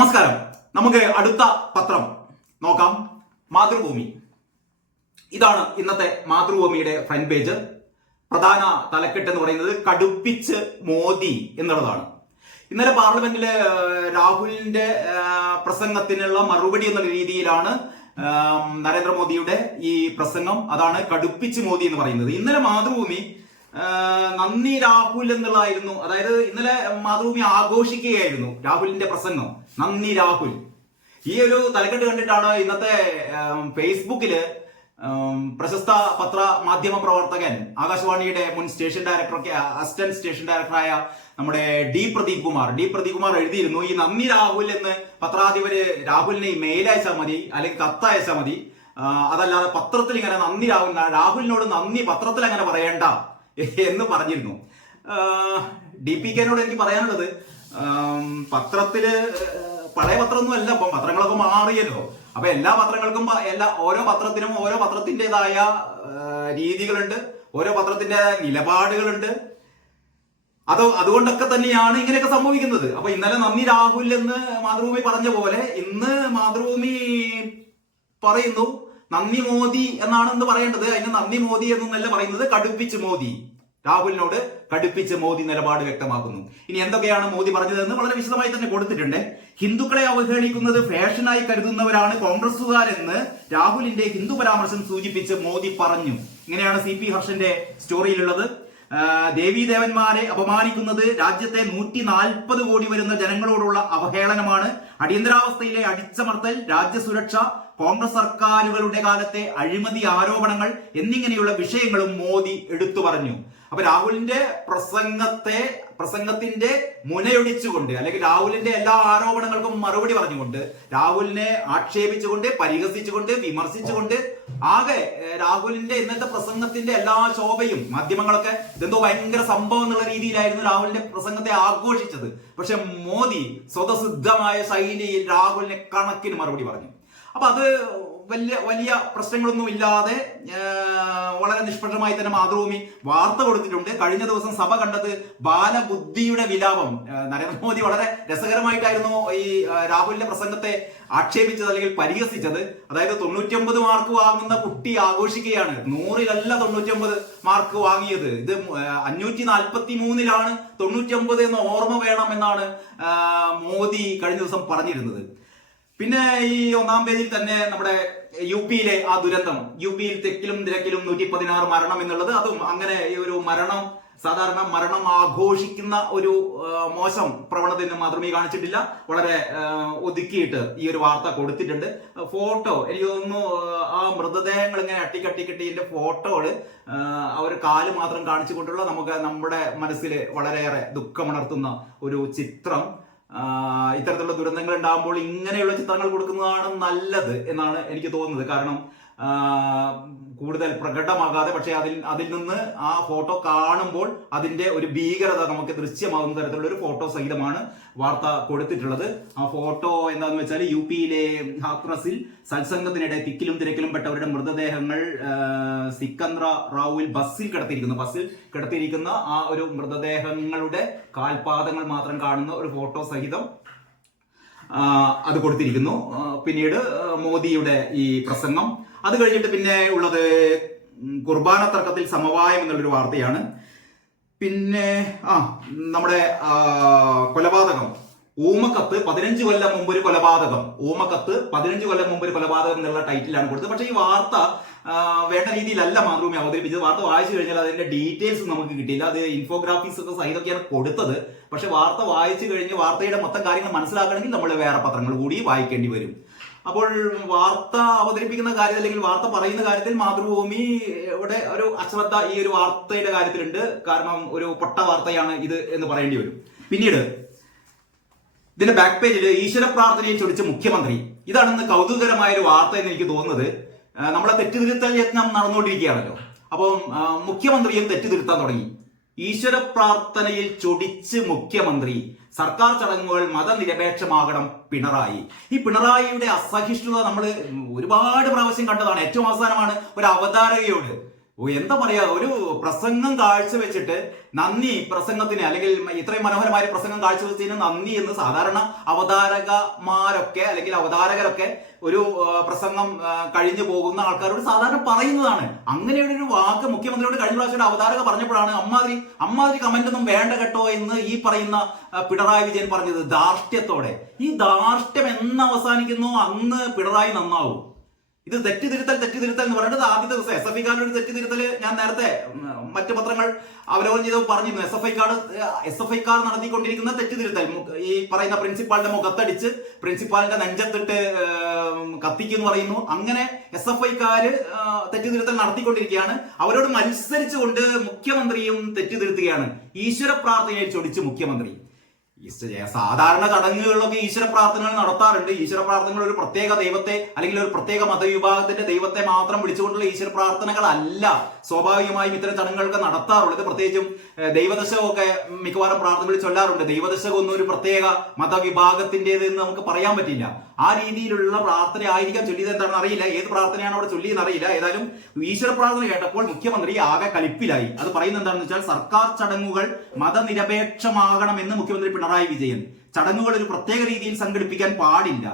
നമസ്കാരം. നമുക്ക് അടുത്ത പത്രം നോക്കാം. മാതൃഭൂമി. ഇതാണ് ഇന്നത്തെ മാതൃഭൂമിയുടെ ഫ്രണ്ട് പേജ്. പ്രധാന തലക്കെട്ട് എന്ന് പറയുന്നത് കടുപ്പിച്ച് മോദി എന്നുള്ളതാണ്. ഇന്നലെ പാർലമെന്റില് രാഹുലിന്റെ പ്രസംഗത്തിനുള്ള മറുപടി എന്നുള്ള രീതിയിലാണ് നരേന്ദ്രമോദിയുടെ ഈ പ്രസംഗം. അതാണ് കടുപ്പിച്ച് മോദി എന്ന് പറയുന്നത്. ഇന്നലെ മാതൃഭൂമി നന്ദി രാഹുൽ എന്നുള്ളതായിരുന്നു. അതായത് ഇന്നലെ മാതൃഭൂമി ആഘോഷിക്കുകയായിരുന്നു രാഹുലിന്റെ പ്രസംഗം. നന്ദി രാഹുൽ. ഈ ഒരു തലക്കെട്ട് കണ്ടിട്ടാണ് ഇന്നത്തെ ഫേസ്ബുക്കില് പ്രശസ്ത മാധ്യമ പ്രവർത്തകൻ ആകാശവാണിയുടെ മുൻ സ്റ്റേഷൻ ഡയറക്ടർ, അസിസ്റ്റന്റ് സ്റ്റേഷൻ ഡയറക്ടറായ നമ്മുടെ ഡി പ്രദീപ് കുമാർ എഴുതിയിരുന്നു, ഈ നന്ദി രാഹുൽ എന്ന് പത്രാധിപര് രാഹുലിനെ മെയിൽ അയച്ചാൽ മതി, അല്ലെങ്കിൽ കത്തയച്ചാൽ മതി, അതല്ലാതെ പത്രത്തിൽ ഇങ്ങനെ നന്ദി രാഹുലിനോട് നന്ദി പത്രത്തിൽ അങ്ങനെ പറയേണ്ട എന്ന് പറഞ്ഞിരുന്നു. DPKനോട് എനിക്ക് പറയാനുള്ളത്, പത്രത്തില് പഴയ പത്രമൊന്നും അല്ല, ഇപ്പം പത്രങ്ങളൊക്കെ മാറിയല്ലോ. അപ്പൊ എല്ലാ പത്രങ്ങൾക്കും ഓരോ പത്രത്തിനും ഓരോ പത്രത്തിൻ്റെതായ രീതികളുണ്ട്, ഓരോ പത്രത്തിൻ്റെതായ നിലപാടുകളുണ്ട്. അതുകൊണ്ടൊക്കെ തന്നെയാണ് ഇങ്ങനെയൊക്കെ സംഭവിക്കുന്നത്. അപ്പൊ ഇന്നലെ നന്ദി രാഹുൽ എന്ന് മാതൃഭൂമി പറഞ്ഞ പോലെ ഇന്ന് മാതൃഭൂമി പറയുന്നു നന്ദി മോദി എന്നാണ് പറയേണ്ടത്. അതിന് നന്ദി മോദി എന്നല്ല പറയുന്നത്, കടുപ്പിച്ച് മോദി. രാഹുലിനോട് കടുപ്പിച്ച് മോദി നിലപാട് വ്യക്തമാക്കുന്നു. ഇനി എന്തൊക്കെയാണ് മോദി പറഞ്ഞതെന്ന് വളരെ വിശദമായി തന്നെ കൊടുത്തിട്ടുണ്ട്. ഹിന്ദുക്കളെ അവഹേളിക്കുന്നത് ഫാഷനായി കരുതുന്നവരാണ് കോൺഗ്രസുകാരെന്ന് രാഹുലിന്റെ ഹിന്ദു പരാമർശം സൂചിപ്പിച്ച് മോദി പറഞ്ഞു. ഇങ്ങനെയാണ് CP ഹർഷന്റെ സ്റ്റോറിയിലുള്ളത്. ദേവീദേവന്മാരെ അപമാനിക്കുന്നത് രാജ്യത്തെ 140 കോടി വരുന്ന ജനങ്ങളോടുള്ള അവഹേളനമാണ്. അടിയന്തരാവസ്ഥയിലെ അടിച്ചമർത്തൽ, രാജ്യസുരക്ഷ, കോൺഗ്രസ് സർക്കാരുകളുടെ കാലത്തെ അഴിമതി ആരോപണങ്ങൾ എന്നിങ്ങനെയുള്ള വിഷയങ്ങളും മോദി എടുത്തു പറഞ്ഞു. അപ്പൊ രാഹുലിന്റെ പ്രസംഗത്തിന്റെ മുനയൊടിച്ചുകൊണ്ട്, അല്ലെങ്കിൽ രാഹുലിന്റെ എല്ലാ ആരോപണങ്ങൾക്കും മറുപടി പറഞ്ഞുകൊണ്ട്, രാഹുലിനെ ആക്ഷേപിച്ചുകൊണ്ട്, പരിഹസിച്ചുകൊണ്ട്, വിമർശിച്ചുകൊണ്ട്, ആകെ രാഹുലിന്റെ ഇന്നത്തെ പ്രസംഗത്തിന്റെ എല്ലാ ശോഭയും മാധ്യമങ്ങളൊക്കെ ഇതെന്തോ ഭയങ്കര സംഭവം എന്നുള്ള രീതിയിലായിരുന്നു രാഹുലിന്റെ പ്രസംഗത്തെ ആഘോഷിച്ചത്. പക്ഷെ മോദി സ്വതസിദ്ധമായ ശൈലിയിൽ രാഹുലിനെ കണക്കിന് മറുപടി പറഞ്ഞു. അപ്പൊ അത് വലിയ പ്രശ്നങ്ങളൊന്നും ഇല്ലാതെ വളരെ നിഷ്പക്ഷമായി തന്നെ മാതൃഭൂമി വാർത്ത കൊടുത്തിട്ടുണ്ട്. കഴിഞ്ഞ ദിവസം സഭ കണ്ടത് ബാലബുദ്ധിയുടെ വിലാപം. നരേന്ദ്രമോദി വളരെ രസകരമായിട്ടായിരുന്നു ഈ രാഹുലിന്റെ പ്രസംഗത്തെ ആക്ഷേപിച്ചത്, അല്ലെങ്കിൽ പരിഹസിച്ചത്. അതായത് 99 മാർക്ക് വാങ്ങുന്ന കുട്ടി ആഘോഷിക്കുകയാണ്. 100-ലല്ല 99 മാർക്ക് വാങ്ങിയത്. ഇത് 543-ലാണ് 99 എന്ന ഓർമ്മ വേണം എന്നാണ് മോദി കഴിഞ്ഞ ദിവസം പറഞ്ഞിരുന്നത്. പിന്നെ ഈ ഒന്നാം പേജിൽ തന്നെ നമ്മുടെ UPയിലെ ആ ദുരന്തം, UPയിൽ തെക്കിലും തിരക്കിലും 116 മരണം എന്നുള്ളത്, അതും അങ്ങനെ ഈ ഒരു സാധാരണ മരണം ആഘോഷിക്കുന്ന ഒരു മോശം പ്രവണതയൊന്നും മാതൃഭൂമി കാണിച്ചിട്ടില്ല. വളരെ ഒതുക്കിയിട്ട് ഈ ഒരു വാർത്ത കൊടുത്തിട്ടുണ്ട്. ഫോട്ടോ എനിക്ക് തോന്നുന്നു, ആ മൃതദേഹങ്ങൾ ഇങ്ങനെ അട്ടിക്കട്ടിന്റെ ഫോട്ടോകള് അവർ കാല് മാത്രം കാണിച്ചുകൊണ്ടുള്ള നമ്മുടെ മനസ്സിൽ വളരെയേറെ ദുഃഖമുണർത്തുന്ന ഒരു ചിത്രം. ഇത്തരത്തിലുള്ള ദുരന്തങ്ങൾ ഉണ്ടാകുമ്പോൾ ഇങ്ങനെയുള്ള ചിത്രങ്ങൾ കൊടുക്കുന്നതാണ് നല്ലത് എന്നാണ് എനിക്ക് തോന്നുന്നത്. കാരണം കൂടുതൽ പ്രകടമാകാതെ, പക്ഷെ അതിൽ നിന്ന് ആ ഫോട്ടോ കാണുമ്പോൾ അതിന്റെ ഒരു ഭീകരത നമുക്ക് ദൃശ്യമാകുന്ന തരത്തിലുള്ള ഒരു ഫോട്ടോ സഹിതമാണ് വാർത്ത കൊടുത്തിട്ടുള്ളത്. ആ ഫോട്ടോ എന്താന്ന് വെച്ചാൽ, UPയിലെ ഹാത്രസിൽ സത്സംഗത്തിനിടെ തിക്കിലും തിരക്കിലും പെട്ടവരുടെ മൃതദേഹങ്ങൾ സിക്കന്ദ്ര റാവുവിൽ ബസ്സിൽ കിടത്തിയിരിക്കുന്ന ആ ഒരു മൃതദേഹങ്ങളുടെ കാൽപാദങ്ങൾ മാത്രം കാണുന്ന ഒരു ഫോട്ടോ സഹിതം അത് കൊടുത്തിരിക്കുന്നു. പിന്നീട് മോദിയുടെ ഈ പ്രസംഗം. അത് കഴിഞ്ഞിട്ട് പിന്നെ ഉള്ളത് കുർബാന തർക്കത്തിൽ സമവായം എന്നുള്ളൊരു വാർത്തയാണ്. പിന്നെ നമ്മുടെ കൊലപാതകം, ഊമക്കത്ത് 15 കൊല്ലം മുമ്പ് ഒരു കൊലപാതകം, ഊമക്കത്ത് 15 കൊല്ലം മുമ്പ് ഒരു കൊലപാതകം എന്നുള്ള ടൈറ്റിലാണ് കൊടുത്തത്. പക്ഷേ ഈ വാർത്ത വേണ്ട രീതിയിലല്ല മാതൃഭൂമി അവതരിപ്പിച്ചത്. വാർത്ത വായിച്ചു കഴിഞ്ഞാൽ അതിന്റെ ഡീറ്റെയിൽസ് നമുക്ക് കിട്ടിയില്ല. അത് ഇൻഫോഗ്രാഫിക്സ് ഒക്കെ സഹിതമൊക്കെയാണ് കൊടുത്തത്. പക്ഷെ വാർത്ത വായിച്ചു കഴിഞ്ഞ് വാർത്തയുടെ മൊത്തം കാര്യങ്ങൾ മനസ്സിലാക്കണമെങ്കിൽ നമ്മൾ വേറെ പത്രങ്ങൾ കൂടി വായിക്കേണ്ടി വരും. അപ്പോൾ വാർത്ത അവതരിപ്പിക്കുന്ന കാര്യത്തിൽ, അല്ലെങ്കിൽ വാർത്ത പറയുന്ന കാര്യത്തിൽ മാതൃഭൂമിയുടെ ഒരു അശ്രദ്ധ ഈ ഒരു വാർത്തയുടെ കാര്യത്തിലുണ്ട്. കാരണം ഒരു പൊട്ട വാർത്തയാണ് ഇത് എന്ന് പറയേണ്ടി വരും. പിന്നീട് ഇതിന്റെ ബാക്ക് പേജിൽ ഈശ്വര പ്രാർത്ഥനയിൽ ചൊടിച്ച മുഖ്യമന്ത്രി. ഇതാണെന്ന് കൗതുകകരമായ ഒരു വാർത്ത എന്ന് എനിക്ക് തോന്നുന്നത്. നമ്മളെ തെറ്റുതിരുത്തൽ യത്നം നടന്നുകൊണ്ടിരിക്കുകയാണല്ലോ. അപ്പം മുഖ്യമന്ത്രിയും തെറ്റുതിരുത്താൻ തുടങ്ങി. ഈശ്വര പ്രാർത്ഥനയിൽ ചൊടിച്ച് മുഖ്യമന്ത്രി. സർക്കാർ ചടങ്ങുകൾ മതനിരപേക്ഷമാകണം പിണറായി. ഈ പിണറായിയുടെ അസഹിഷ്ണുത നമ്മൾ ഒരുപാട് പ്രാവശ്യം കണ്ടതാണ്. ഏറ്റവും അവസാനമാണ് ഒരു അവതാരകയോട് എന്താ പറയാ, ഒരു പ്രസംഗം കാഴ്ചവെച്ചിട്ട് നന്ദി പ്രസംഗത്തിന്, അല്ലെങ്കിൽ ഇത്രയും മനോഹരമായ പ്രസംഗം കാഴ്ചവെച്ചതിന് നന്ദി എന്ന് സാധാരണ അവതാരകമാരൊക്കെ അല്ലെങ്കിൽ അവതാരകരൊക്കെ ഒരു പ്രസംഗം കഴിഞ്ഞു പോകുന്ന ആൾക്കാരോട് സാധാരണ പറയുന്നതാണ്. അങ്ങനെയുള്ള ഒരു വാക്ക് മുഖ്യമന്ത്രിയോട് കഴിഞ്ഞ പ്രാവശ്യം അവതാരക പറഞ്ഞപ്പോഴാണ് അമ്മാതിരി കമന്റ് ഒന്നും വേണ്ട കേട്ടോ എന്ന് ഈ പറയുന്ന പിണറായി വിജയൻ പറഞ്ഞത് ധാർഷ്ട്യത്തോടെ. ഈ ധാർഷ്ട്യം എന്ന് അവസാനിക്കുന്നോ അന്ന് പിണറായി നന്നാവും. ഇത് തെറ്റിതിരുത്തൽ എന്ന് പറയുന്നത് ആദ്യത്തെ ദിവസം എസ് എഫ് ഐക്കാരുടെ തെറ്റിതിരുത്തൽ ഞാൻ നേരത്തെ മറ്റു പത്രങ്ങൾ അവലോകനം ചെയ്ത് പറഞ്ഞിരുന്നു. എസ് എഫ് ഐക്കാർ നടത്തിക്കൊണ്ടിരിക്കുന്ന തെറ്റിതിരുത്തൽ ഈ പറയുന്ന പ്രിൻസിപ്പാളിന്റെ മുഖത്തടിച്ച് പ്രിൻസിപ്പാളിന്റെ നെഞ്ചത്തിട്ട് കത്തിക്കുന്നു പറയുന്നു. അങ്ങനെ എസ് എഫ് ഐക്കാര് തെറ്റിതിരുത്തൽ നടത്തിക്കൊണ്ടിരിക്കുകയാണ്. അവരോട് മത്സരിച്ചുകൊണ്ട് മുഖ്യമന്ത്രിയും തെറ്റിതിരുത്തുകയാണ്. ഈശ്വര പ്രാർത്ഥനയിൽ ചൊടിച്ച് മുഖ്യമന്ത്രി. സാധാരണ ചടങ്ങുകളിലൊക്കെ ഈശ്വര പ്രാർത്ഥനകൾ നടത്താറുണ്ട്. ഈശ്വര പ്രാർത്ഥനകൾ ഒരു പ്രത്യേക ദൈവത്തെ അല്ലെങ്കിൽ ഒരു പ്രത്യേക മതവിഭാഗത്തിന്റെ ദൈവത്തെ മാത്രം വിളിച്ചുകൊണ്ടുള്ള ഈശ്വര പ്രാർത്ഥനകളല്ല സ്വാഭാവികമായും ഇത്തരം ചടങ്ങുകളൊക്കെ നടത്താറുള്ളത്. പ്രത്യേകിച്ചും ദൈവദശകമൊക്കെ മിക്കവാറും പ്രാർത്ഥനകളിൽ ചൊല്ലാറുണ്ട്. ദൈവദശകം ഒന്നും ഒരു പ്രത്യേക മതവിഭാഗത്തിൻ്റെത് എന്ന് നമുക്ക് പറയാൻ പറ്റില്ല. ആ രീതിയിലുള്ള പ്രാർത്ഥന ആയിരിക്കാം ചൊല്ലിയത്, എന്താണെന്ന് അറിയില്ല. ഏത് പ്രാർത്ഥനയാണ് അവിടെ ചൊല്ലിയെന്ന് അറിയില്ല. ഏതായാലും ഈശ്വര പ്രാർത്ഥന കേട്ടപ്പോൾ മുഖ്യമന്ത്രി ആകെ കലിപ്പിലായി. അത് പറയുന്നത് എന്താണെന്ന് വെച്ചാൽ, സർക്കാർ ചടങ്ങുകൾ മതനിരപേക്ഷമാകണമെന്ന് മുഖ്യമന്ത്രി പിണറായി വിജയൻ. ചടങ്ങുകൾ ഒരു പ്രത്യേക രീതിയിൽ സംഘടിപ്പിക്കാൻ പാടില്ല.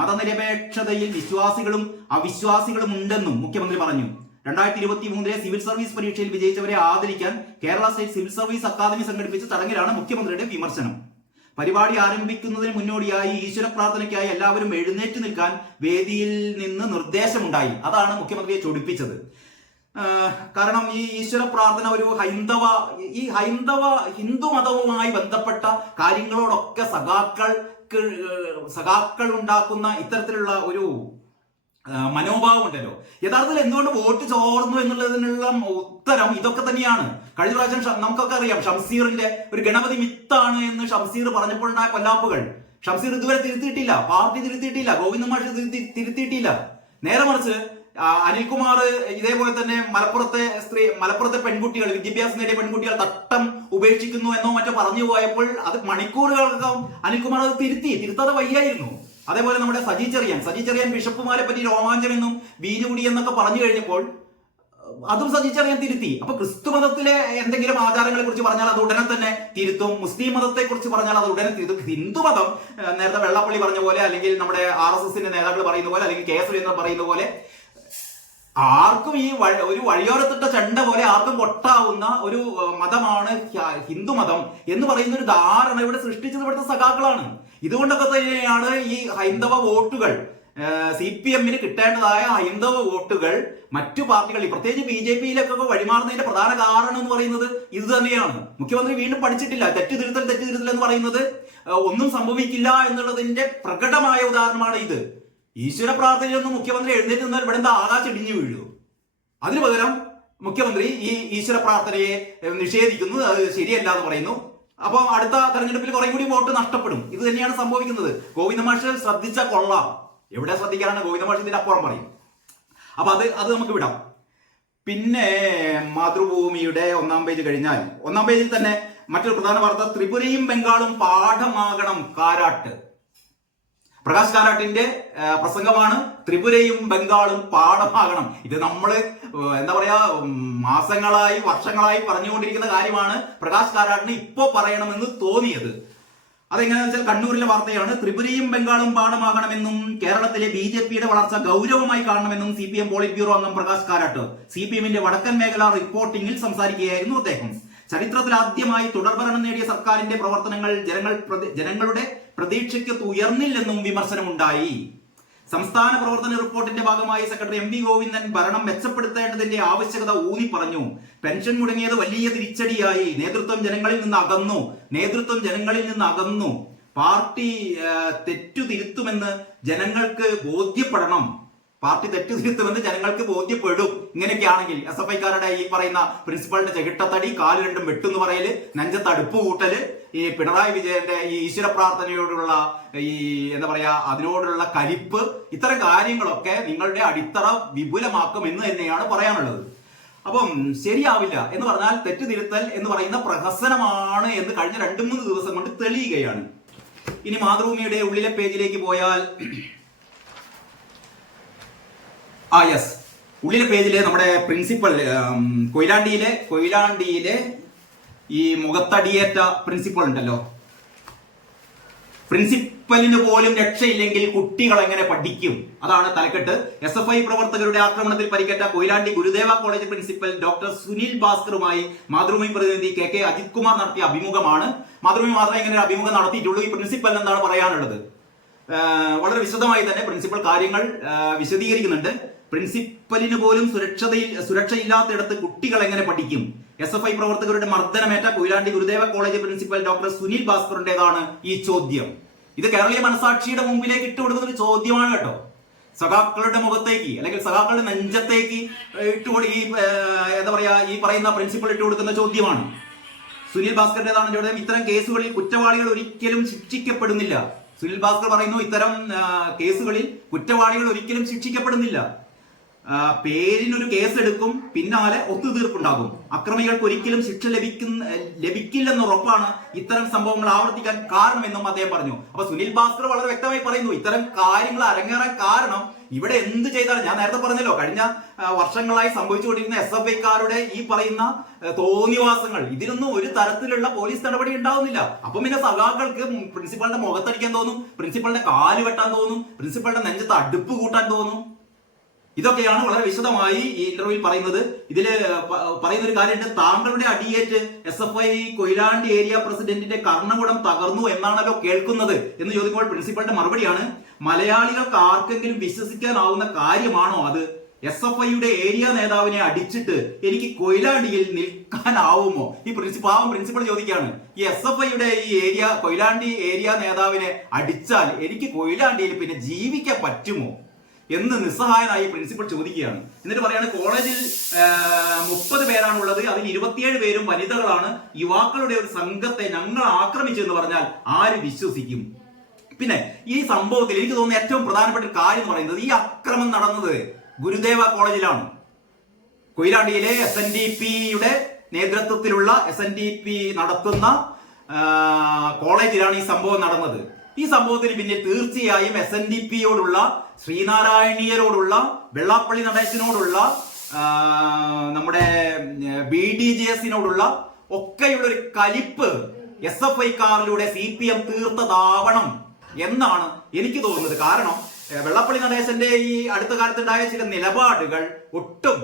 മതനിരപേക്ഷതയിൽ വിശ്വാസികളും അവിശ്വാസികളും ഉണ്ടെന്നും മുഖ്യമന്ത്രി പറഞ്ഞു. 2023 സിവിൽ സർവീസ് പരീക്ഷയിൽ വിജയിച്ചവരെ ആദരിക്കാൻ Kerala state civil service academy സംഘടിപ്പിച്ച ചടങ്ങിലാണ് മുഖ്യമന്ത്രിയുടെ വിമർശനം. പരിപാടി ആരംഭിക്കുന്നതിന് മുന്നോടിയായി ഈശ്വര പ്രാർത്ഥനയ്ക്കായി എല്ലാവരും എഴുന്നേറ്റ് നിൽക്കാൻ വേദിയിൽ നിന്ന് നിർദ്ദേശമുണ്ടായി. അതാണ് മുഖ്യമന്ത്രിയെ ചൊടിപ്പിച്ചത്. കാരണം ഈ ഈശ്വര പ്രാർത്ഥന ഒരു ഹിന്ദു മതവുമായി ബന്ധപ്പെട്ട കാര്യങ്ങളോടൊക്കെ സഖാക്കൾ ഉണ്ടാക്കുന്ന ഇത്തരത്തിലുള്ള ഒരു മനോഭാവം ഉണ്ടല്ലോ. യഥാർത്ഥത്തിൽ എന്തുകൊണ്ട് വോട്ട് ചോർന്നു എന്നുള്ളതിനുള്ള ഉത്തരം ഇതൊക്കെ തന്നെയാണ്. കഴിഞ്ഞ പ്രാവശ്യം നമുക്കൊക്കെ അറിയാം, ഷംസീറിന്റെ ഒരു ഗണപതി മിത്താണ് എന്ന് ഷംസീർ പറഞ്ഞപ്പോഴുണ്ടായ കൊല്ലാപ്പുകൾ ഷംസീർ ഇതുവരെ തിരുത്തിയിട്ടില്ല, പാർട്ടി തിരുത്തിയിട്ടില്ല, ഗോവിന്ദ മാഷ് തിരുത്തിയിട്ടില്ല. നേരെ മറിച്ച് അനിൽകുമാർ ഇതേപോലെ തന്നെ മലപ്പുറത്തെ പെൺകുട്ടികൾ, വിദ്യാഭ്യാസം നേടിയ പെൺകുട്ടികൾ തട്ടം ഉപേക്ഷിക്കുന്നു എന്നോ മറ്റോ പറഞ്ഞു പോയപ്പോൾ അത് മണിക്കൂറുകൾക്കകം അനിൽകുമാർ അത് തിരുത്താതെ വയ്യായിരുന്നു. അതേപോലെ നമ്മുടെ സജി ചെറിയാൻ ബിഷപ്പുമാരെ പറ്റി രോമാഞ്ചമെന്നും വീനുകുടി എന്നൊക്കെ പറഞ്ഞു കഴിഞ്ഞപ്പോൾ അതും സജി ചെറിയാൻ തിരുത്തി. അപ്പൊ ക്രിസ്തു മതത്തിലെ എന്തെങ്കിലും ആചാരങ്ങളെ കുറിച്ച് പറഞ്ഞാൽ അത് ഉടനെ തന്നെ തിരുത്തും. മുസ്ലിം മതത്തെ കുറിച്ച് പറഞ്ഞാൽ അത് ഉടനെ തിരുത്തും. ഹിന്ദു മതം നേരത്തെ വെള്ളാപ്പള്ളി പറഞ്ഞ പോലെ, അല്ലെങ്കിൽ നമ്മുടെ RSSന്റെ നേതാക്കൾ പറയുന്ന പോലെ, അല്ലെങ്കിൽ കെ സുരേന്ദ്രൻ പറയുന്ന പോലെ, ആർക്കും ഈ ഒരു വഴിയോരത്തിട്ട ചെണ്ട പോലെ ആർക്കും പൊട്ടാവുന്ന ഒരു മതമാണ് ഹിന്ദു മതം എന്ന് പറയുന്ന ഒരു ധാരണ ഇവിടെ സൃഷ്ടിച്ചത് ഇവിടുത്തെ സഖാക്കളാണ്. ഇതുകൊണ്ടൊക്കെ തന്നെയാണ് ഈ ഹൈന്ദവ വോട്ടുകൾ, CPMന് കിട്ടേണ്ടതായ ഹൈന്ദവ വോട്ടുകൾ മറ്റു പാർട്ടികൾ, പ്രത്യേകിച്ച് BJPയിലേക്കൊക്കെ വഴിമാറുന്നതിന്റെ പ്രധാന കാരണം എന്ന് പറയുന്നത് ഇത് തന്നെയാണ്. മുഖ്യമന്ത്രി വീണ്ടും പഠിച്ചിട്ടില്ല. തെറ്റിതിരുത്തൽ എന്ന് പറയുന്നത് ഒന്നും സംഭവിക്കില്ല എന്നുള്ളതിന്റെ പ്രകടമായ ഉദാഹരണമാണ് ഇത്. ഈശ്വര പ്രാർത്ഥനയൊന്നും മുഖ്യമന്ത്രി എഴുന്നേറ്റ് നിന്നാൽ ഇവിടെ എന്താ ആകാശം ഇടിഞ്ഞു വീഴും. അതിനു പകരം മുഖ്യമന്ത്രി ഈ ഈശ്വര പ്രാർത്ഥനയെ നിഷേധിക്കുന്നു, അത് ശരിയല്ല എന്ന് പറയുന്നു. അപ്പൊ അടുത്ത തെരഞ്ഞെടുപ്പിൽ കുറെ കൂടി വോട്ട് നഷ്ടപ്പെടും. ഇത് തന്നെയാണ് സംഭവിക്കുന്നത്. ഗോവിന്ദ മാഷ് ശ്രദ്ധിച്ച കൊള്ളാം. എവിടെ ശ്രദ്ധിക്കാനാണ്, ഗോവിന്ദ മാഷ് ഇതിന്റെ അപ്പുറം പറയും. അപ്പൊ അത് നമുക്ക് വിടാം. പിന്നെ മാതൃഭൂമിയുടെ 1-ാം പേജ് കഴിഞ്ഞാൽ 1-ാം പേജിൽ തന്നെ മറ്റൊരു പ്രധാന വാർത്ത, ത്രിപുരയും ബംഗാളും പാഠമാകണം കാരാട്ട്. പ്രകാശ് കാരാട്ടിന്റെ പ്രസംഗമാണ്. ത്രിപുരയും ബംഗാളും പാഠമാകണം. ഇത് നമ്മള് എന്താ പറയാ, മാസങ്ങളായി വർഷങ്ങളായി പറഞ്ഞുകൊണ്ടിരിക്കുന്ന കാര്യമാണ്. പ്രകാശ് കാരാട്ടിന് ഇപ്പോ പറയണമെന്ന് തോന്നിയത്. അതെങ്ങനെയാണെന്ന് വെച്ചാൽ കണ്ണൂരിലെ വാർത്തയാണ്. ത്രിപുരയും ബംഗാളും പാഠമാകണമെന്നും കേരളത്തിലെ BJPയുടെ വളർച്ച ഗൗരവമായി കാണണമെന്നും CPM പോളിറ്റ് ബ്യൂറോ അംഗം പ്രകാശ് കാരാട്ട് CPMന്റെ വടക്കൻ മേഖല റിപ്പോർട്ടിംഗിൽ സംസാരിക്കുകയായിരുന്നു അദ്ദേഹം. ചരിത്രത്തിൽ ആദ്യമായി തുടർഭരണം നേടിയ സർക്കാരിന്റെ പ്രവർത്തനങ്ങൾ ജനങ്ങളുടെ പ്രതീക്ഷയ്ക്ക് ഉയർന്നില്ലെന്നും വിമർശനമുണ്ടായി. സംസ്ഥാന പ്രവർത്തന റിപ്പോർട്ടിന്റെ ഭാഗമായി സെക്രട്ടറി MV ഗോവിന്ദൻ ഭരണം മെച്ചപ്പെടുത്തേണ്ടതിന്റെ ആവശ്യകത ഊന്നി പറഞ്ഞു. പെൻഷൻ മുടങ്ങിയത് വലിയ തിരിച്ചടിയായി. നേതൃത്വം ജനങ്ങളിൽ നിന്ന് അകന്നു. പാർട്ടി തെറ്റുതിരുത്തുമെന്ന് ജനങ്ങൾക്ക് ബോധ്യപ്പെടണം. ഇങ്ങനെയൊക്കെയാണെങ്കിൽ SFIക്കാരുടെ ഈ പറയുന്ന പ്രിൻസിപ്പളിന്റെ ചെകിട്ടത്തടി, കാല് രണ്ടും വെട്ടെന്ന് പറയല്, നെഞ്ചത്ത് അടുപ്പ് കൂട്ടല്, ഈ പിണറായി വിജയന്റെ ഈ ഈശ്വര പ്രാർത്ഥനയോടുള്ള ഈ എന്താ പറയാ അതിനോടുള്ള കലിപ്പ്, ഇത്തരം കാര്യങ്ങളൊക്കെ നിങ്ങളുടെ അടിത്തറ വിപുലമാക്കും എന്ന് തന്നെയാണ് പറയാനുള്ളത്. അപ്പം ശരിയാവില്ല എന്ന് പറഞ്ഞാൽ തെറ്റുതിരുത്തൽ എന്ന് പറയുന്ന പ്രഹസനമാണ് എന്ന് കഴിഞ്ഞ 2-3 ദിവസം കൊണ്ട് തെളിയുകയാണ്. ഇനി മാതൃഭൂമിയുടെ ഉള്ളിലെ പേജിലേക്ക് പോയാൽ യെസ്, ഉള്ളിലെ പേജില് നമ്മുടെ പ്രിൻസിപ്പൽ കൊയിലാണ്ടിയിലെ ഈ മുഖത്തടിയേറ്റ പ്രിൻസിപ്പൽ ഉണ്ടല്ലോ, പ്രിൻസിപ്പലിന് പോലും രക്ഷയില്ലെങ്കിൽ കുട്ടികൾ എങ്ങനെ പഠിക്കും? അതാണ് തലക്കെട്ട്. SFI പ്രവർത്തകരുടെ ആക്രമണത്തിൽ പരിക്കേറ്റ Koyilandy Gurudeva college principal doctor Sunil ഭാസ്കറുമായി മാതൃഭൂമി പ്രതിനിധി KK അജിത് കുമാർ നടത്തിയ അഭിമുഖമാണ്. മാതൃഭൂമി മാത്രമേ ഇങ്ങനെ ഒരു അഭിമുഖം നടത്തിയിട്ടുള്ളൂ. ഈ പ്രിൻസിപ്പൽ എന്താണ് പറയാനുള്ളത്? വളരെ വിശദമായി തന്നെ പ്രിൻസിപ്പൽ കാര്യങ്ങൾ വിശദീകരിക്കുന്നുണ്ട്. പ്രിൻസിപ്പലിന് പോലും സുരക്ഷയില്ലാത്തിടത്ത് കുട്ടികൾ എങ്ങനെ പഠിക്കും? SFI പ്രവർത്തകരുടെ മർദ്ദനമേറ്റ Koyilandy Gurudeva college principal doctor Sunil ഭാസ്കറിന്റേതാണ് ഈ ചോദ്യം. ഇത് കേരളീയ മനസാക്ഷിയുടെ മുമ്പിലേക്ക് ഇട്ടുകൊടുക്കുന്ന ഒരു ചോദ്യമാണ് കേട്ടോ. സഖാക്കളുടെ മുഖത്തേക്ക് അല്ലെങ്കിൽ സഖാക്കളുടെ നെഞ്ചത്തേക്ക് എന്താ പറയാ, ഈ പറയുന്ന പ്രിൻസിപ്പൽ ഇട്ടുകൊടുക്കുന്ന ചോദ്യമാണ്. സുനിൽ ഭാസ്കറിന്റേതാണ് ചോദ്യം. ഇത്തരം കേസുകളിൽ കുറ്റവാളികൾ ഒരിക്കലും ശിക്ഷിക്കപ്പെടുന്നില്ല. സുനിൽ ഭാസ്കർ പറയുന്നു, ഇത്തരം കേസുകളിൽ കുറ്റവാളികൾ ഒരിക്കലും ശിക്ഷിക്കപ്പെടുന്നില്ല. പേരിനൊരു കേസ് എടുക്കും, പിന്നാലെ ഒത്തുതീർപ്പുണ്ടാകും. അക്രമികൾക്ക് ഒരിക്കലും ശിക്ഷ ലഭിക്കില്ലെന്ന ഉറപ്പാണ് ഇത്തരം സംഭവങ്ങൾ ആവർത്തിക്കാൻ കാരണമെന്നും അദ്ദേഹം പറഞ്ഞു. അപ്പൊ സുനിൽ ഭാസ്കർ വളരെ വ്യക്തമായി പറയുന്നു, ഇത്തരം കാര്യങ്ങൾ അരങ്ങേറാൻ കാരണം ഇവിടെ എന്ത് ചെയ്താലും, ഞാൻ നേരത്തെ പറഞ്ഞല്ലോ, കഴിഞ്ഞ വർഷങ്ങളായി സംഭവിച്ചുകൊണ്ടിരുന്ന SFIക്കാരുടെ ഈ പറയുന്ന തോന്നിവാസങ്ങൾ, ഇതിനൊന്നും ഒരു തരത്തിലുള്ള പോലീസ് നടപടി ഉണ്ടാവുന്നില്ല. അപ്പം പിന്നെ സഖാക്കൾക്ക് പ്രിൻസിപ്പളിന്റെ മുഖത്തടിക്കാൻ തോന്നും, പ്രിൻസിപ്പളിന്റെ കാല് വെട്ടാൻ തോന്നും, പ്രിൻസിപ്പളിന്റെ നെഞ്ചത്ത് അടുപ്പ് കൂട്ടാൻ തോന്നും. ഇതൊക്കെയാണ് വളരെ വിശദമായി ഈ ഇന്റർവ്യൂവിൽ പറയുന്നത്. ഇതില് പറയുന്ന ഒരു കാര്യമുണ്ട്, താങ്കളുടെ അടിയേറ്റ് SFI കൊയിലാണ്ടി ഏരിയ പ്രസിഡന്റിന്റെ കർണകുടം തകർന്നു എന്നാണല്ലോ കേൾക്കുന്നത് എന്ന് ചോദിക്കുമ്പോൾ പ്രിൻസിപ്പളിന്റെ മറുപടിയാണ്, മലയാളികൾക്ക് ആർക്കെങ്കിലും വിശ്വസിക്കാനാവുന്ന കാര്യമാണോ അത്? SFIയുടെ ഏരിയ നേതാവിനെ അടിച്ചിട്ട് എനിക്ക് കൊയിലാണ്ടിയിൽ നിൽക്കാനാവുമോ? ഈ പ്രിൻസിപ്പൾ ചോദിക്കുകയാണ്, ഈ SFIയുടെ ഈ കൊയിലാണ്ടി ഏരിയ നേതാവിനെ അടിച്ചാൽ എനിക്ക് കൊയിലാണ്ടിയിൽ പിന്നെ ജീവിക്കാൻ പറ്റുമോ എന്ന് നിസ്സഹായനായി പ്രിൻസിപ്പൽ ചോദിക്കുകയാണ്. എന്നിട്ട് പറയാണ്, കോളേജിൽ 30 പേരാണുള്ളത്, അതിൽ 27 പേരും വനിതകളാണ്. യുവാക്കളുടെ ഒരു സംഘത്തെ ഞങ്ങൾ ആക്രമിച്ചു എന്ന് പറഞ്ഞാൽ ആര് വിശ്വസിക്കും? പിന്നെ ഈ സംഭവത്തിൽ എനിക്ക് തോന്നുന്ന ഏറ്റവും പ്രധാനപ്പെട്ട കാര്യം എന്ന് പറയുന്നത്, ഈ അക്രമം നടന്നത് ഗുരുദേവ കോളേജിലാണ്. കൊയിലാണ്ടിയിലെ SNDPയുടെ നേതൃത്വത്തിലുള്ള SNDP നടത്തുന്ന കോളേജിലാണ് ഈ സംഭവം നടന്നത്. ഈ സംഭവത്തിന് പിന്നിൽ തീർച്ചയായും SNDPയോടുള്ള, ശ്രീനാരായണീയരോടുള്ള, വെള്ളാപ്പള്ളി നടേശനോടുള്ള, നമ്മുടെ BDJSനോടുള്ള ഒക്കെയുള്ള ഒരു കലിപ്പ് SFIക്കാരിലൂടെ CPM തീർത്തതാവണം എന്നാണ് എനിക്ക് തോന്നുന്നത്. കാരണം വെള്ളാപ്പള്ളി നടേശന്റെ ഈ അടുത്ത കാലത്തുണ്ടായ ചില നിലപാടുകൾ ഒട്ടും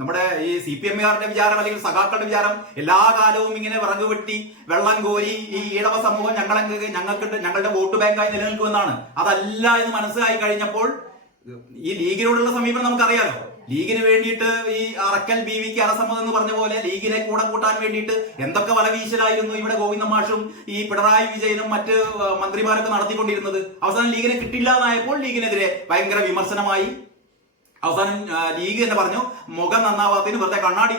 നമ്മുടെ ഈ CPMകാരുടെ വിചാരം അല്ലെങ്കിൽ സഖാക്കളുടെ വിചാരം എല്ലാ കാലവും ഇങ്ങനെ വിറക് വെട്ടി വെള്ളം കോരി ഈ ഈഴവ സമൂഹം ഞങ്ങളുടെ വോട്ട് ബാങ്കായി നിലനിൽക്കുമെന്നാണ്. അതല്ല എന്ന് മനസ്സിലായി കഴിഞ്ഞപ്പോൾ ഈ ലീഗിനോടുള്ള സമീപനം നമുക്കറിയാലോ. ലീഗിന് വേണ്ടിയിട്ട് ഈ അറക്കൽ BVക്ക് അറസമ്മതം എന്ന് പറഞ്ഞ പോലെ ലീഗിനെ കൂടെ കൂട്ടാൻ വേണ്ടിയിട്ട് എന്തൊക്കെ വലവീശലായിരുന്നു ഇവിടെ ഗോവിന്ദ മാഷും ഈ പിണറായി വിജയനും മറ്റ് മന്ത്രിമാരൊക്കെ നടത്തിക്കൊണ്ടിരുന്നത്. അവസാനം ലീഗിനെ കിട്ടില്ലാതായപ്പോൾ ലീഗിനെതിരെ ഭയങ്കര വിമർശനമായി. അവസാനം ലീഗ് എന്ന് പറഞ്ഞു, മുഖം നന്നാവാത്തതിന് വെറുതെ കണ്ണാടി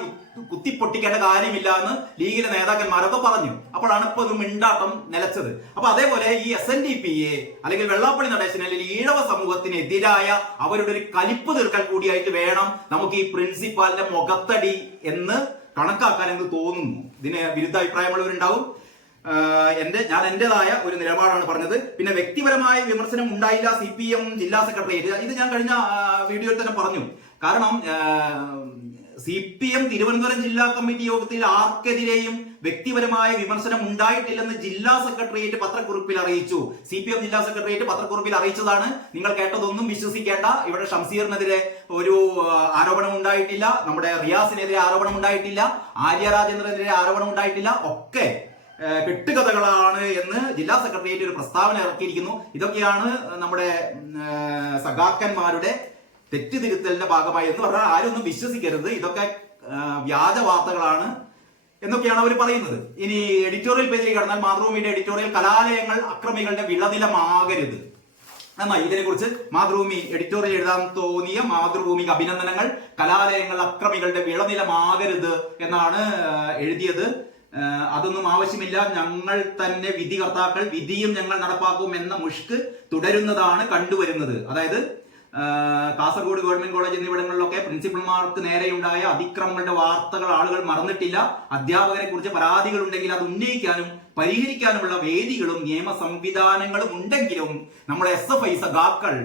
കുത്തിപ്പൊട്ടിക്കേണ്ട കാര്യമില്ല എന്ന് ലീഗിലെ നേതാക്കന്മാരൊക്കെ പറഞ്ഞു. അപ്പോഴാണ് ഇപ്പൊ ഒരു മിണ്ടാട്ടം നിലച്ചത്. അപ്പൊ അതേപോലെ ഈ SNDPയെ അല്ലെങ്കിൽ വെള്ളാപ്പള്ളി നടേശനെ അല്ലെങ്കിൽ ഈഴവ സമൂഹത്തിനെതിരായ അവരുടെ ഒരു കലിപ്പ് തീർക്കൽ കൂടിയായിട്ട് വേണം നമുക്ക് ഈ പ്രിൻസിപ്പാലിന്റെ മുഖത്തടി എന്ന് കണക്കാക്കാൻ എന്ന് തോന്നുന്നു. ഇതിന് വിരുദ്ധ അഭിപ്രായമുള്ളവരുണ്ടാവും. ഞാൻ എന്റേതായ ഒരു നിലപാടാണ് പറഞ്ഞത്. പിന്നെ വ്യക്തിപരമായ വിമർശനം ഉണ്ടായില്ല CPM ജില്ലാ സെക്രട്ടേറിയറ്റ്. ഇത് ഞാൻ കഴിഞ്ഞ വീഡിയോയിൽ തന്നെ പറഞ്ഞു. കാരണം CPM തിരുവനന്തപുരം ജില്ലാ കമ്മിറ്റി യോഗത്തിൽ ആർക്കെതിരെയും വ്യക്തിപരമായ വിമർശനം ഉണ്ടായിട്ടില്ലെന്ന് ജില്ലാ സെക്രട്ടേറിയറ്റ് പത്രക്കുറിപ്പിൽ അറിയിച്ചു. CPM ജില്ലാ സെക്രട്ടേറിയറ്റ് പത്രക്കുറിപ്പിൽ അറിയിച്ചതാണ്. നിങ്ങൾ കേട്ടതൊന്നും വിശ്വസിക്കേണ്ട. ഇവിടെ ഷംസീറിനെതിരെ ഒരു ആരോപണം ഉണ്ടായിട്ടില്ല, നമ്മുടെ റിയാസിനെതിരെ ആരോപണം ഉണ്ടായിട്ടില്ല, ആര്യ രാജേന്ദ്രനെതിരെ ആരോപണം ഉണ്ടായിട്ടില്ല. ഒക്കെ കെട്ടുകഥകളാണ് എന്ന് ജില്ലാ സെക്രട്ടേറിയറ്റ് ഒരു പ്രസ്താവന ഇറക്കിയിരിക്കുന്നു. ഇതൊക്കെയാണ് നമ്മുടെ സഖാക്കന്മാരുടെ തെറ്റുതിരുത്തലിന്റെ ഭാഗമായി എന്ന് പറഞ്ഞാൽ ആരൊന്നും വിശ്വസിക്കരുത്, ഇതൊക്കെ വ്യാജ വാർത്തകളാണ് എന്നൊക്കെയാണ് അവർ പറയുന്നത്. ഇനി എഡിറ്റോറിയൽ പേജിൽ കടന്നാൽ മാതൃഭൂമിയുടെ എഡിറ്റോറിയൽ, കലാലയങ്ങൾ അക്രമികളുടെ വിളനിലമാകരുത് എന്നാ ഇതിനെ കുറിച്ച് മാതൃഭൂമി എഡിറ്റോറിയൽ എഴുതാൻ തോന്നിയ മാതൃഭൂമിക്ക് അഭിനന്ദനങ്ങൾ. കലാലയങ്ങൾ അക്രമികളുടെ വിളനിലമാകരുത് എന്നാണ് എഴുതിയത്. അതൊന്നും ആവശ്യമില്ല, ഞങ്ങൾ തന്നെ വിധികർത്താക്കൾ, വിധിയും ഞങ്ങൾ നടപ്പാക്കും എന്ന മുഷ്ക് തുടരുന്നതാണ് കണ്ടുവരുന്നത്. അതായത് കാസർഗോഡ് ഗവൺമെന്റ് കോളേജ് എന്നിവിടങ്ങളിലൊക്കെ പ്രിൻസിപ്പൽമാർക്ക് നേരെയുണ്ടായ അതിക്രമങ്ങളുടെ വാർത്തകൾ ആളുകൾ മറന്നിട്ടില്ല. അധ്യാപകരെ കുറിച്ച് പരാതികൾ ഉണ്ടെങ്കിൽ അത് ഉന്നയിക്കാനും പരിഹരിക്കാനുമുള്ള വേദികളും നിയമ സംവിധാനങ്ങളും ഉണ്ടെങ്കിലും നമ്മുടെ SFI സഖാക്കൾ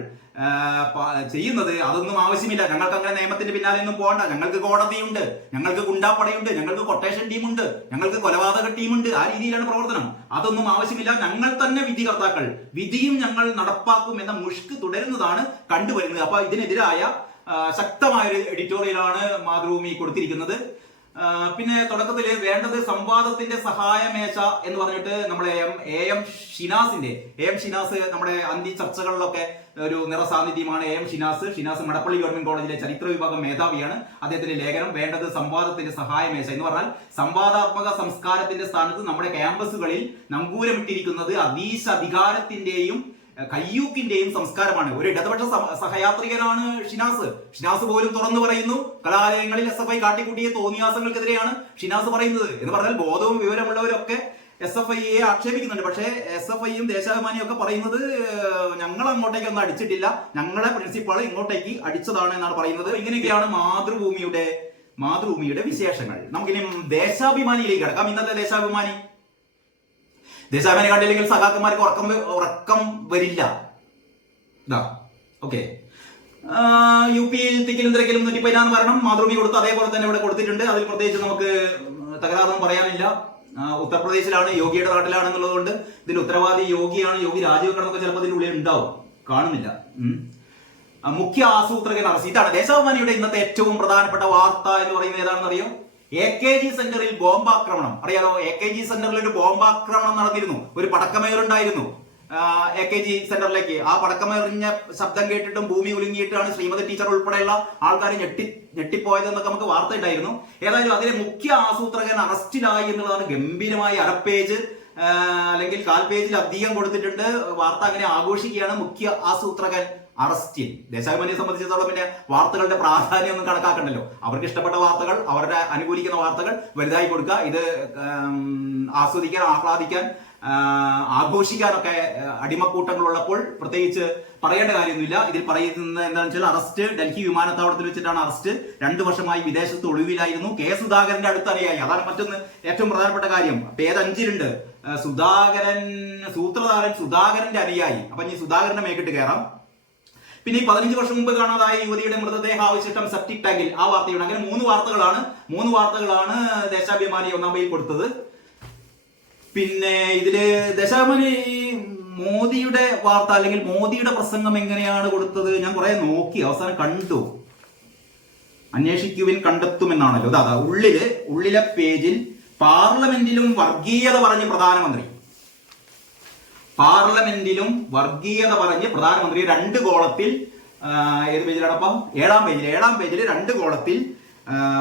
ചെയ്യുന്നത് അതൊന്നും ആവശ്യമില്ല. ഞങ്ങൾക്ക് അങ്ങനെ നിയമത്തിന്റെ പിന്നാലെ ഒന്നും പോകണ്ട. ഞങ്ങൾക്ക് കോടതിയുണ്ട്, ഞങ്ങൾക്ക് ഗുണ്ടാപ്പടയുണ്ട്, ഞങ്ങൾക്ക് കൊട്ടേഷൻ ടീമുണ്ട്, ഞങ്ങൾക്ക് കൊലപാതക ടീമുണ്ട്. ആ രീതിയിലാണ് പ്രവർത്തനം. അതൊന്നും ആവശ്യമില്ല. ഞങ്ങൾ തന്നെ വിധികർത്താക്കൾ, വിധിയും ഞങ്ങൾ നടപ്പാക്കും എന്ന മുഷ്ക് തുടരുന്നതാണ് കണ്ടുവരുന്നത്. അപ്പൊ ഇതിനെതിരായ ശക്തമായൊരു എഡിറ്റോറിയലാണ് മാതൃഭൂമി കൊടുത്തിരിക്കുന്നത്. പിന്നെ തുടക്കത്തിൽ വേണ്ടത് സംവാദത്തിന്റെ സഹായമേശ എന്ന് പറഞ്ഞിട്ട് നമ്മുടെ എം ഷിനാസ് നമ്മുടെ അന്തി ചർച്ചകളിലൊക്കെ ഒരു നിറസാന്നിധ്യമാണ്. ഷിനാസ് മടപ്പള്ളി ഗവൺമെന്റ് കോളേജിലെ ചരിത്ര വിഭാഗം മേധാവിയാണ്. അദ്ദേഹത്തിന്റെ ലേഖനം വേണ്ടത് സംവാദത്തിന്റെ സഹായമേശ എന്ന് പറഞ്ഞാൽ സംവാദാത്മക സംസ്കാരത്തിന്റെ സ്ഥാനത്ത് നമ്മുടെ ക്യാമ്പസുകളിൽ നങ്കൂരമിട്ടിരിക്കുന്നത് അതീശ അധികാരത്തിന്റെയും കയ്യൂക്കിന്റെയും സംസ്കാരമാണ്. ഒരു ഇടതുപക്ഷ സഹയാത്രികനാണ് ഷിനാസ് പോലും തുറന്നു പറയുന്നു കലാലയങ്ങളിൽ SFI കാട്ടിക്കൂട്ടിയ തോന്നിയാസങ്ങൾക്കെതിരെയാണ് ഷിനാസ് പറയുന്നത് എന്ന് പറഞ്ഞാൽ ബോധവും വിവരമുള്ളവരൊക്കെ SFIയെ ആക്ഷേപിക്കുന്നുണ്ട്. പക്ഷേ SFIയും ദേശാഭിമാനിയും ഒക്കെ പറയുന്നത് ഞങ്ങൾ അങ്ങോട്ടേക്കൊന്നും അടിച്ചിട്ടില്ല, ഞങ്ങളെ പ്രിൻസിപ്പാൾ ഇങ്ങോട്ടേക്ക് അടിച്ചതാണ് എന്നാണ് പറയുന്നത്. ഇങ്ങനെയൊക്കെയാണ് മാതൃഭൂമിയുടെ വിശേഷങ്ങൾ. നമുക്കിനി ദേശാഭിമാനിയിലേക്ക് കിടക്കാം. ഇന്നത്തെ ദേശാഭിമാനി കണ്ടില്ലെങ്കിൽ സഖാക്കന്മാർക്ക് ഉറക്കം വരില്ല. ഓക്കെ, UP തിക്കിലും തിരക്കിലും 114 മരണം മാതൃഭൂമി കൊടുത്തു. അതേപോലെ തന്നെ ഇവിടെ കൊടുത്തിട്ടുണ്ട്. അതിൽ പ്രത്യേകിച്ച് നമുക്ക് തകരാറൊന്നും പറയാനില്ല. ഉത്തർപ്രദേശിലാണ്, യോഗിയുടെ നാട്ടിലാണെന്നുള്ളത് കൊണ്ട് ഇതിന്റെ ഉത്തരവാദി യോഗിയാണ്. യോഗി രാജിവെക്കണമെന്നൊക്കെ ചിലപ്പോൾ ഇതിന്റെ ഉള്ളിൽ ഉണ്ടാവും, കാണുന്നില്ല. മുഖ്യ ആസൂത്രകൻ അറസ്റ്റ്. ഇതാണ് ദേശാഭിമാനിയുടെ ഇന്നത്തെ ഏറ്റവും പ്രധാനപ്പെട്ട വാർത്ത എന്ന് പറയുന്നത്. ഏതാണെന്ന് അറിയോ? AKG സെന്ററിൽ ബോംബാക്രമണം. അറിയാലോ, AKG സെന്ററിൽ ഒരു ബോംബാക്രമണം നടന്നിരുന്നു. ഒരു പടക്കമേറുണ്ടായിരുന്നു AKG സെന്ററിലേക്ക്. ആ പടക്കമേറിഞ്ഞ ശബ്ദം കേട്ടിട്ടും ഭൂമി ഉലുങ്ങിയിട്ടാണ് ശ്രീമതി ടീച്ചർ ഉൾപ്പെടെയുള്ള ആൾക്കാർ ഞെട്ടിപ്പോയതെന്നൊക്കെ നമുക്ക് വാർത്ത ഉണ്ടായിരുന്നു. ഏതായാലും അതിലെ മുഖ്യ ആസൂത്രകൻ അറസ്റ്റിലായി എന്നുള്ളതാണ് ഗംഭീരമായ അരപ്പേജ് അല്ലെങ്കിൽ 4 പേജിൽ അധികം കൊടുത്തിട്ടുണ്ട്. വാർത്ത അങ്ങനെ ആഘോഷിക്കുകയാണ്. മുഖ്യ ആസൂത്രകൻ അറസ്റ്റിൽ. ദേശാഭിമാനിയെ സംബന്ധിച്ചിടത്തോളം പിന്നെ വാർത്തകളുടെ പ്രാധാന്യം ഒന്നും കണക്കാക്കണ്ടല്ലോ. അവർക്ക് ഇഷ്ടപ്പെട്ട വാർത്തകൾ, അവരുടെ അനുകൂലിക്കുന്ന വാർത്തകൾ വലുതായി കൊടുക്കുക. ഇത് ആസ്വദിക്കാൻ, ആഹ്ലാദിക്കാൻ, ആഘോഷിക്കാനൊക്കെ അടിമക്കൂട്ടങ്ങൾ ഉള്ളപ്പോൾ പ്രത്യേകിച്ച് പറയേണ്ട കാര്യമൊന്നുമില്ല. ഇതിൽ പറയുന്നത് എന്താണെന്ന് വെച്ചാൽ അറസ്റ്റ് ഡൽഹി വിമാനത്താവളത്തിൽ വെച്ചിട്ടാണ് അറസ്റ്റ്. 2 വർഷമായി വിദേശത്ത് ഒളിവിലായിരുന്നു. K സുധാകരന്റെ അടുത്തറിയായി. അതാണ് മറ്റൊന്ന് ഏറ്റവും പ്രധാനപ്പെട്ട കാര്യം. പേജ് 5 സൂത്രധാരൻ സുധാകരന്റെ അനുയായി. അപ്പൊ ഇനി സുധാകരന്റെ മേക്കിട്ട് കയറാം. പിന്നെ 15 വർഷം മുമ്പ് കാണാതായ യുവതിയുടെ മൃതദേഹാവശിഷ്ടം സെപ്റ്റിക് ടാങ്കിൽ. ആ വാർത്തയുണ്ട്. അങ്ങനെ 3 വാർത്തകളാണ് ദേശാഭിമാനി 1-ാം പേജിൽ കൊടുത്തത്. പിന്നെ ഇതില് ദേശാഭിമാനി മോദിയുടെ വാർത്ത അല്ലെങ്കിൽ മോദിയുടെ പ്രസംഗം എങ്ങനെയാണ് കൊടുത്തത് ഞാൻ കുറെ നോക്കി, അവസാനം കണ്ടു. അന്വേഷിക്കുവിൻ കണ്ടെത്തുമെന്നാണല്ലോ. അതാ ഉള്ളിലെ പേജിൽ പാർലമെന്റിലും വർഗീയത പറഞ്ഞ് പ്രധാനമന്ത്രി. പാർലമെന്റിലും വർഗീയത പറഞ്ഞ് പ്രധാനമന്ത്രി 2 കോളത്തിൽ, ഏത് പേജിലാണപ്പം? 7-ാം പേജിൽ 2 കോളത്തിൽ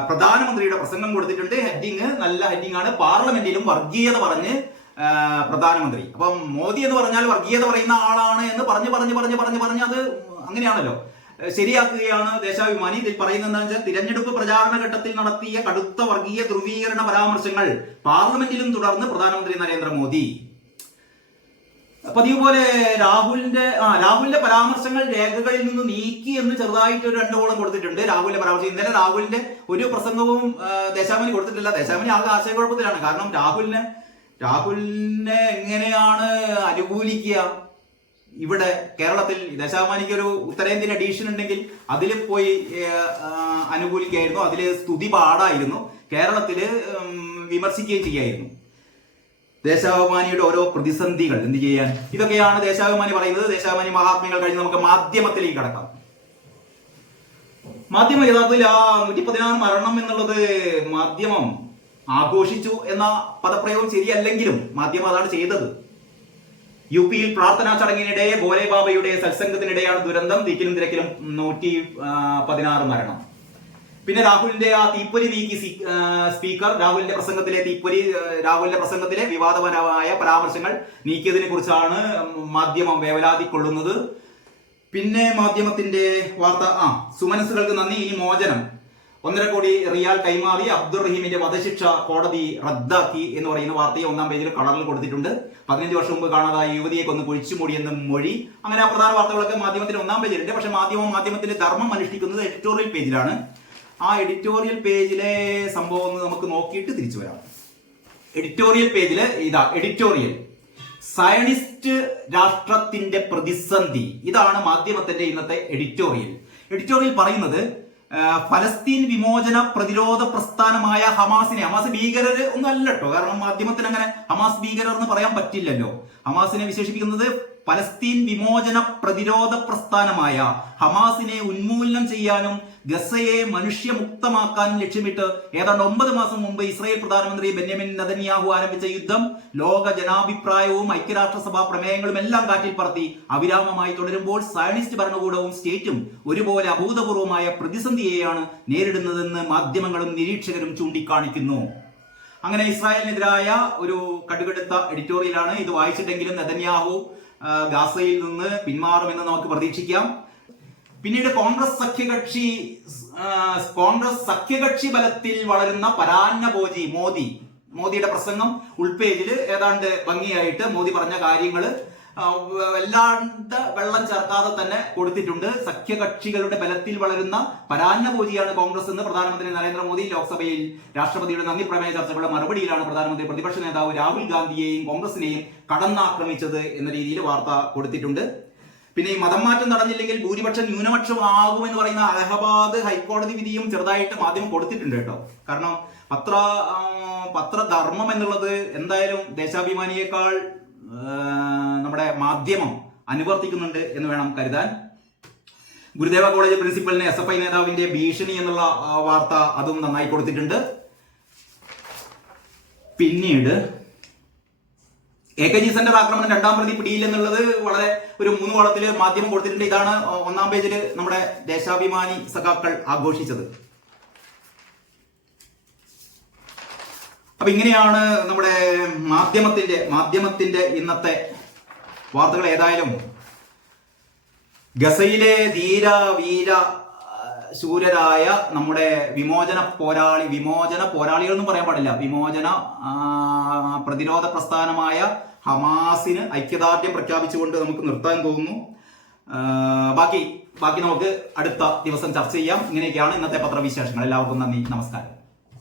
പ്രധാനമന്ത്രിയുടെ പ്രസംഗം കൊടുത്തിട്ടുണ്ട്. ഹെഡിങ് നല്ല ഹെഡിങ് ആണ്. പാർലമെന്റിലും വർഗീയത പറഞ്ഞ് പ്രധാനമന്ത്രി. അപ്പം മോദി എന്ന് പറഞ്ഞാൽ വർഗീയത പറയുന്ന ആളാണ് എന്ന് പറഞ്ഞ് അത് അങ്ങനെയാണല്ലോ, ശരിയാക്കുകയാണ് ദേശാഭിമാനി. ഇതിൽ പറയുന്നത് എന്താണെന്ന് വെച്ചാൽ തിരഞ്ഞെടുപ്പ് പ്രചാരണ ഘട്ടത്തിൽ നടത്തിയ കടുത്ത വർഗീയ ധ്രുവീകരണ പരാമർശങ്ങൾ പാർലമെന്റിലും തുടർന്ന് പ്രധാനമന്ത്രി നരേന്ദ്രമോദി. പതിവ് പോലെ രാഹുലിന്റെ പരാമർശങ്ങൾ രേഖകളിൽ നിന്ന് നീക്കി എന്ന് ചെറുതായിട്ട് ഒരു 2 കോളം കൊടുത്തിട്ടുണ്ട്. രാഹുലിന്റെ പരാമർശം ഇന്നലെ രാഹുലിന്റെ ഒരു പ്രസംഗവും ദേശാഭിമാനി കൊടുത്തിട്ടില്ല. ദേശാഭിമാനി ആകെ ആശയക്കുഴപ്പത്തിലാണ്. കാരണം രാഹുലിനെ എങ്ങനെയാണ് അനുകൂലിക്കുക? ഇവിടെ കേരളത്തിൽ ദേശാഭിമാനിക്ക് ഒരു ഉത്തരേന്ത്യൻ എഡീഷൻ ഉണ്ടെങ്കിൽ അതിൽ പോയി അനുകൂലിക്കുകയായിരുന്നു, അതിൽ സ്തുതി പാടായിരുന്നു. കേരളത്തില് വിമർശിക്കുകയും ചെയ്യായിരുന്നു. ദേശാഭിമാനിയുടെ ഓരോ പ്രതിസന്ധികൾ എന്ത് ചെയ്യാൻ? ഇതൊക്കെയാണ് ദേശാഭിമാനി പറയുന്നത്. ദേശാഭിമാനി മഹാത്മ്യങ്ങൾ കഴിഞ്ഞ് നമുക്ക് മാധ്യമത്തിലേക്ക് കടക്കാം. മാധ്യമം യഥാർത്ഥത്തിൽ 116 മരണം എന്നുള്ളത് മാധ്യമം ആഘോഷിച്ചു എന്ന പദപ്രയോഗം ശരിയല്ലെങ്കിലും മാധ്യമം അതാണ് ചെയ്തത്. UP പ്രാർത്ഥനാ ചടങ്ങിനിടെ ഭോലെ ബാബയുടെ സത്സംഗത്തിനിടെയാണ് ദുരന്തം. തിക്കിലും തിരക്കിലും 116 മരണം. പിന്നെ രാഹുലിന്റെ ആ തീപ്പൊരി നീക്കി സ്പീക്കർ. രാഹുലിന്റെ പ്രസംഗത്തിലെ വിവാദപരമായ പരാമർശങ്ങൾ നീക്കിയതിനെ കുറിച്ചാണ് മാധ്യമം വേവലാതിക്കൊള്ളുന്നത്. പിന്നെ മാധ്യമത്തിന്റെ വാർത്ത സുമനസ്സുകൾക്ക് നന്ദി, ഇനി മോചനം. 1.5 കോടി റിയാൽ കൈമാറി അബ്ദുൾ റഹീമിന്റെ വധശിക്ഷ കോടതി റദ്ദാക്കി എന്ന് പറയുന്ന വാർത്തയെ 1-ാം പേജിൽ കളറിൽ കൊടുത്തിട്ടുണ്ട്. 15 വർഷം മുമ്പ് കാണാതായ യുവതിയെ കൊന്ന് കുഴിച്ചുമൂടിയെന്ന് മൊഴി. അങ്ങനെ ആ പ്രധാന വാർത്തകളൊക്കെ മാധ്യമത്തിന്റെ 1-ാം പേജിലുണ്ട്. പക്ഷെ മാധ്യമത്തിന്റെ ധർമ്മം അനുഷ്ഠിക്കുന്നത് എഡിറ്റോറിയൽ പേജിലാണ്. ആ എഡിറ്റോറിയൽ പേജിലെ സംഭവം നമുക്ക് നോക്കിയിട്ട് തിരിച്ചു വരാം. എഡിറ്റോറിയൽ പേജില് ഇതാ എഡിറ്റോറിയൽ സയനിസ്റ്റ് രാഷ്ട്രത്തിന്റെ പ്രതിസന്ധി. ഇതാണ് മാധ്യമത്തിന്റെ ഇന്നത്തെ എഡിറ്റോറിയൽ പറയുന്നത് ഫലസ്തീൻ വിമോചന പ്രതിരോധ പ്രസ്ഥാനമായ ഹമാസ് ഭീകരര് ഒന്നും അല്ല കേട്ടോ. കാരണം മാധ്യമത്തിന് അങ്ങനെ ഹമാസ് ഭീകരർ എന്ന് പറയാൻ പറ്റില്ലല്ലോ. ഹമാസിനെ വിശേഷിപ്പിക്കുന്നത് ഫലസ്തീൻ വിമോചന പ്രതിരോധ പ്രസ്ഥാനമായ ഹമാസിനെ ഉന്മൂലനം ചെയ്യാനും ഗസയെ മനുഷ്യമുക്തമാക്കാനും ലക്ഷ്യമിട്ട് ഏതാണ്ട് 9 മാസം മുമ്പ് ഇസ്രായേൽ പ്രധാനമന്ത്രി ബെന്യാമിൻ നെതന്യാഹു ആരംഭിച്ച യുദ്ധം ലോക ജനാഭിപ്രായവും ഐക്യരാഷ്ട്രസഭാ പ്രമേയങ്ങളും എല്ലാം കാറ്റിൽ പറത്തി അവിരാമമായി തുടരുമ്പോൾ സയനിസ്റ്റ് ഭരണകൂടവും സ്റ്റേറ്റും ഒരുപോലെ അഭൂതപൂർവമായ പ്രതിസന്ധിയെയാണ് നേരിടുന്നതെന്ന് മാധ്യമങ്ങളും നിരീക്ഷകരും ചൂണ്ടിക്കാണിക്കുന്നു. അങ്ങനെ ഇസ്രായേലിനെതിരായ ഒരു കടുകടുത്ത എഡിറ്റോറിയലാണ്. ഇത് വായിച്ചിട്ടെങ്കിലും നെതന്യാഹു ഗാസയിൽ നിന്ന് പിന്മാറുമെന്ന് നമുക്ക് പ്രതീക്ഷിക്കാം. പിന്നീട് കോൺഗ്രസ് സഖ്യകക്ഷി ബലത്തിൽ വളരുന്ന പരാന്നഭോജി മോദിയുടെ പ്രസംഗം ഉൾപേജില് ഏതാണ്ട് ഭംഗിയായിട്ട് മോദി പറഞ്ഞ കാര്യങ്ങള് വല്ലാണ്ട് വെള്ളം ചേർക്കാതെ തന്നെ കൊടുത്തിട്ടുണ്ട്. സഖ്യകക്ഷികളുടെ ബലത്തിൽ വളരുന്ന പരാന്നഭോജിയാണ് കോൺഗ്രസ് എന്ന് പ്രധാനമന്ത്രി നരേന്ദ്രമോദി ലോക്സഭയിൽ രാഷ്ട്രപതിയുടെ നന്ദി പ്രമേയ ചർച്ചകളുടെ മറുപടിയിലാണ് പ്രധാനമന്ത്രി പ്രതിപക്ഷ നേതാവ് രാഹുൽ ഗാന്ധിയെയും കോൺഗ്രസിനെയും കടന്നാക്രമിച്ചത് എന്ന രീതിയിൽ വാർത്ത കൊടുത്തിട്ടുണ്ട്. പിന്നെ ഈ മതം മാറ്റം തടഞ്ഞില്ലെങ്കിൽ ഭൂരിപക്ഷം ന്യൂനപക്ഷമാകുമെന്ന് പറയുന്ന അലഹബാദ് ഹൈക്കോടതി വിധിയും ചെറുതായിട്ട് മാധ്യമം കൊടുത്തിട്ടുണ്ട് കേട്ടോ. കാരണം പത്രധർമ്മം എന്നുള്ളത് എന്തായാലും ദേശാഭിമാനിയേക്കാൾ നമ്മുടെ മാധ്യമം അനുവർത്തിക്കുന്നുണ്ട് എന്ന് വേണം കരുതാൻ. ഗുരുദേവ കോളേജ് പ്രിൻസിപ്പലിന് SFI നേതാവിന്റെ ഭീഷണി എന്നുള്ള വാർത്ത അതും നന്നായി കൊടുത്തിട്ടുണ്ട്. പിന്നീട് AKG സെന്റർ ആക്രമണം 2ാം പ്രതി പിടിയിൽ എന്നുള്ളത് വളരെ ഒരു 3 കോളത്തില് മാധ്യമം കൊടുത്തിട്ടുണ്ട്. ഇതാണ് 1ാം പേജില് നമ്മുടെ ദേശാഭിമാനി സഖാക്കൾ ആഘോഷിച്ചത്. അപ്പൊ ഇങ്ങനെയാണ് നമ്മുടെ മാധ്യമത്തിന്റെ ഇന്നത്തെ വാർത്തകൾ. ഏതായാലും ഗസയിലെ ധീര വീര ശൂരരായ നമ്മുടെ വിമോചന പോരാളികൾ എന്നും പറയാൻ പാടില്ല, വിമോചന പ്രതിരോധ പ്രസ്ഥാനമായ ഹമാസിന് ഐക്യദാർഢ്യം പ്രഖ്യാപിച്ചുകൊണ്ട് നമുക്ക് നിർത്താൻ തോന്നുന്നു. ബാക്കി നമുക്ക് അടുത്ത ദിവസം ചർച്ച ചെയ്യാം. ഇങ്ങനെയൊക്കെയാണ് ഇന്നത്തെ പത്രവിശേഷങ്ങൾ. എല്ലാവർക്കും നന്ദി, നമസ്കാരം.